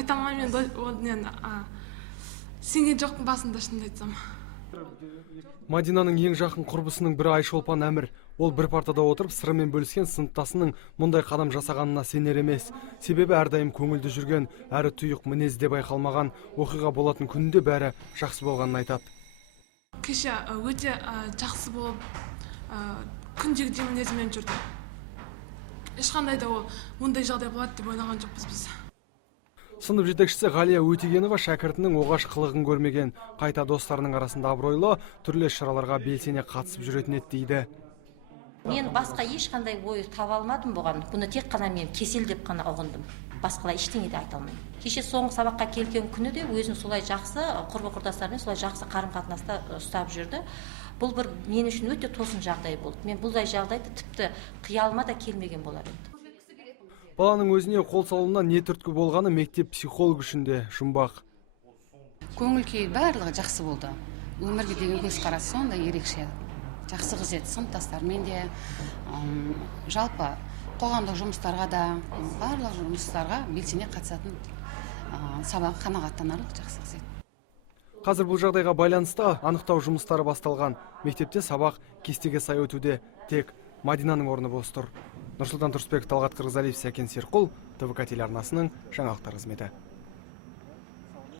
айта алмаймын, мен сенген жоқпын басында, шынымды айтсам. Мадинаның ең жақын құрбысының бірі Айшолпан Әмір. Ол бір партада отырып сырымен бөліскен сыныптасының мұндай қадам жасағанына сенер емес. Себебі әрдайым көңілді жүрген, әрі тұйық мінезде байқалмаған, оқиға болатын күнде бәрі жақсы болғанын айтады. Кеше өте жақсы болып, күндегідей мінезімен жүрді. Ешқандай да ол мұндай жағдай болады деп ойлаған жоқпыз біз. Сынып жетекшісі Ғалия Өтегенова шәкіртінің оғаш қылығын көрмеген, қайта достарының арасында абыройлы түрлі шараларға белсене қатысып жүретін еді дейді. Мен басқа ешқандай ой таба алмадым бұған. Бұны тек қана мен кесел деп қана ұғындым. Басқалай ештеңе де айта алмаймын. Кеше соңғы сабаққа келген күні де өзін солай жақсы, құрбы-құрдастарымен солай жақсы қарым-қатынаста ұстап жүрді. Бұл бір мен үшін өте тосын жағдай болды. Мен бұлдай жағдайды тіпті қиялыма да келмеген болар еді. Баланың өзіне қол салуына не түрткі болғаны мектеп психолог үшін де жұмбақ. Көңіл күй барлығы жақсы болды. Өмірге деген көзқарасы сондай ерекше. Жақсы қыз еді, сыныптастармен де, жалпы қоғамдық жұмыстарға да, барлық жұмыстарға белсене қатысатын, сабақ қанағаттанарлық жақсы қыз еді. Қазір бұл жағдайға байланысты анықтау жұмыстары басталған. Мектепте сабақ кестеге сай өтуде, тек Мадинаның орны бос тұр. Нұрсұлтан Тұрысбек, Талғат Қырғызалиев, Сәкен Серқұл, ТВК телеарнасының жаңалықтар қызметі.